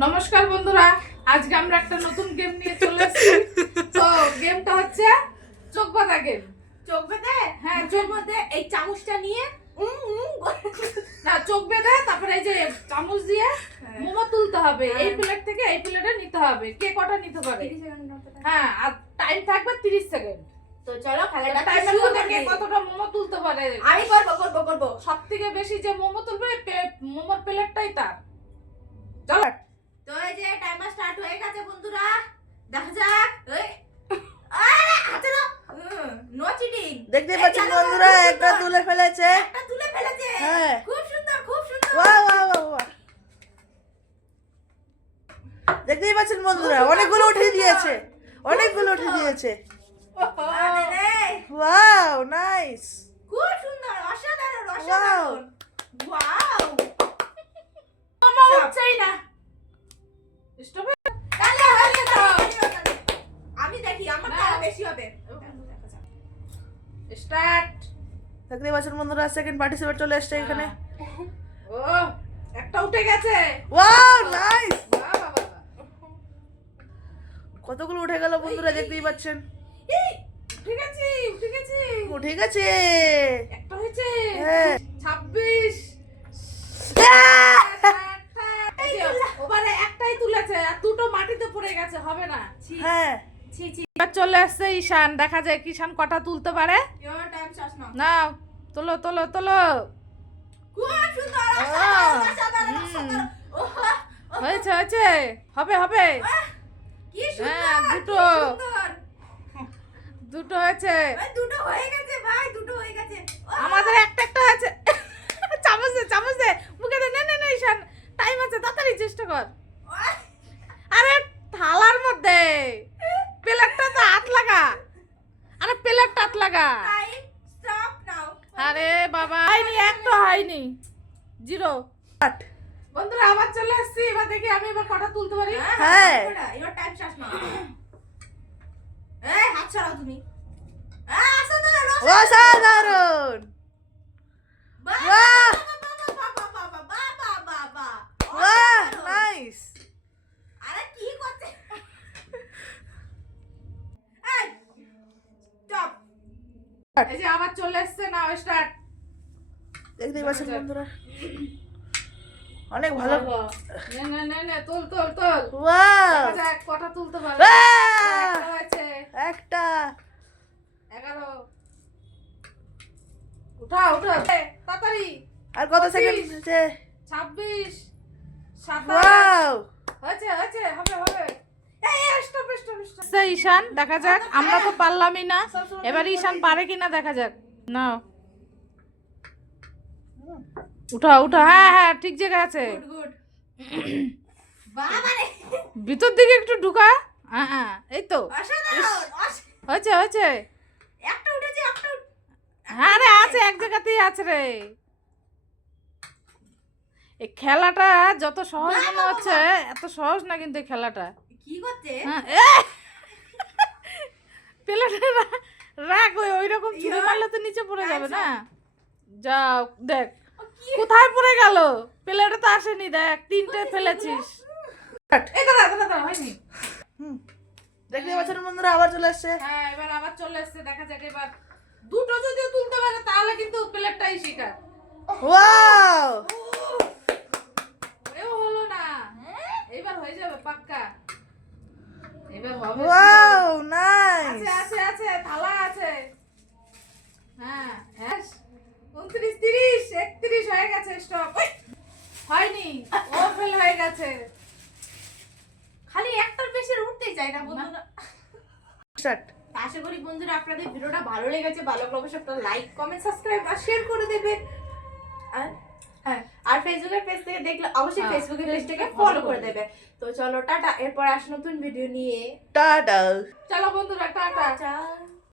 নমস্কার বন্ধুরা, আজকে আমরা একটা নতুন গেম নিয়ে চলে এসেছি। তো গেমটা হচ্ছে চোখ বাঁধা গেম। চোখ বেঁধে? হ্যাঁ, চোখ বেঁধে এই চামচটা নিয়ে না, চোখ বেঁধে তারপরে এই যে চামচ দিয়ে মোমো তুলতে হবে। এই প্লেট থেকে এই প্লেটে নিতে হবে। কে কটা নিতে পারে? হ্যাঁ, আর টাইম থাকবে 30 সেকেন্ড। তো চলো খেলাটা টাইমের শুরু মধ্যে কে করি। কতটা মোমো তুলতে পারে? আমি করব। সবথেকে বেশি যে মোমো তুলবে মোমোর প্লেটটাই তার। চলো। তো এই যে টাইমার স্টার্ট হয়ে গেছে বন্ধুরা, দেখা যাক। এই আরে হাতে না, নো চিটিং। দেখতে পাচ্ছেন বন্ধুরা, একটা তুলে ফেলেছে। হ্যাঁ। খুব সুন্দর, খুব সুন্দর। বাহ বাহ বাহ বাহ। দেখতেই পাচ্ছেন বন্ধুরা, অনেকগুলো উঠে দিয়েছে। আরে রে, ওয়াও, নাইস। খুব সুন্দর, অসাধারণ, ওয়াও। অসাধারণ। ওয়াও। মোমো উঠছেই না। স্টপে তাহলে হয়ে গেল। আমি দেখি আমার না। তার বেশি হবে। স্টার্ট। দেখতেই পাচ্ছেন বন্ধুরা, সেকেন্ড পার্টিসিপেট চলে এসেছে এখানে। ও, একটা উঠে গেছে। Wow, nice. বাহ বাহ বাহ। কতগুলো উঠে গেল বন্ধুরা, দেখতেই পাচ্ছেন। উঠে গেছি। উঠে গেছে। একটা হয়েছে। হ্যাঁ। 26। এই যে, ওবারে একটাই তুলেছে আর দুটো মাটিতে পড়ে গেছে, হবে না। হ্যাঁ। ছি ছি, এবার চলে আসছে ঈশান, দেখা যায় ঈশান কটা তুলতে পারে। ইওর টাইম শেষ না। নাও, তোলো। খুব সুন্দর, আহ, অসাধারণ, হুম। অসাধারণ। ওহ, হয়েছে। হবে। কি হ্যাঁ, সুন্দর, দুটো। কি সুন্দর। দুটো হয়েছে। ভাই দুটো হয়ে গেছে, ভাই দুটো হয়ে গেছে। আমাদের একটা হয়েছে। চামচ দে মুখে দে। না ঈশান, টাইম আছে, তাড়াতাড়ি চেষ্টা কর। আরে থালার মধ্যে প্লেটটা তো হাত লাগা। আরে প্লেটটা হাত লাগা। টাইম স্টপ নাও। আরে বাবা, একটা হয়নি। 0। বন্ধুরা, আবার চলে আসছি। এবার দেখি আমি এবার কটা তুলতে পারি। হ্যাঁ। ইওর টাইম শেষ না। এই হাত ছাড়াও তুমি। অসাধারণ, অসাধারণ। বাহ, বাহ। বাহ। বাহ, নাইস। আরে কি করছে? এই স্টপ। এই যে আবার চলে আসছে, না স্টার্ট। দেখতেই পাচ্ছেন বন্ধুরা, অনেক ভালো। নে, তোল। ওয়াও। দেখা যাক কটা তুলতে পারে। বাহ। একটা হয়েছে। একটা। 11। উঠা তাড়াতাড়ি। আর কত 25 সেকেন্ড আছে? 26, 27। ওয়াও। হয়েছে, হবে। স্টপ। ঈশান, দেখা যাক। আমরা তো পারলামই না, এবার ঈশান পারে কিনা দেখা যাক। নাও, উঠা। হ্যাঁ, ঠিক জায়গায় আছে। গুড বাবারে, ভিতর দিকে একটু ঢুকা। হ্যাঁ, এই তো। অসাধারণ। হয়েছে। একটা উঠেছে, একটা হ্যাঁ রে, আছে, এক জায়গাতেই আছে রে। এই খেলাটা যত সহজ মনে হচ্ছে, এত সহজ না কিন্তু এই খেলাটা। কি করছে? হ্যাঁ, প্লেটে রাখ, ওই রকম ছুঁড়ে মারলে তো নিচে পড়ে যাবে না। যাও, দেখ কোথায় পড়ে গেল। প্লেটে তো আসেনি, দেখ 3টে ফেলেছিস। এই দাদা হয়নি। দেখতে পাচ্ছেন বন্ধুরা, আবার চলে আসছে। হ্যাঁ, এবার আবার চলে এসেছে, দেখা যাক। এবার দুটো যদিও তুলতে পারে তাহলে কিন্তু প্লেটটাই শিকার। ওয়াও। এও হলো না। এবার হয়ে যাবে পাক্কা। এবার হবে। Wow, nice. আছে, থালা আছে। হ্যাঁ, 29, 30, 31 হয়ে গেছে। স্টপ। হয়নি, ও ফেল হয়ে গেছে। খালি একটার বেশি উঠতেই চাই না বন্ধুরা। স্টার্ট। আশা করি বন্ধুরা আপনাদের ভিডিওটা ভালো লেগেছে। ভালো লাগলে অবশ্যই একটা লাইক, কমেন্ট, সাবস্ক্রাইব আর শেয়ার করে দেবেন। আর ফেসবুকের পেজ থেকে দেখলে অবশ্যই ফেসবুকের পেজটাকে ফলো করে দেবে। তো চলো টাটা, এরপর আসি নতুন ভিডিও নিয়ে। টাটা। চলো বন্ধুরা, টাটা। টাটা।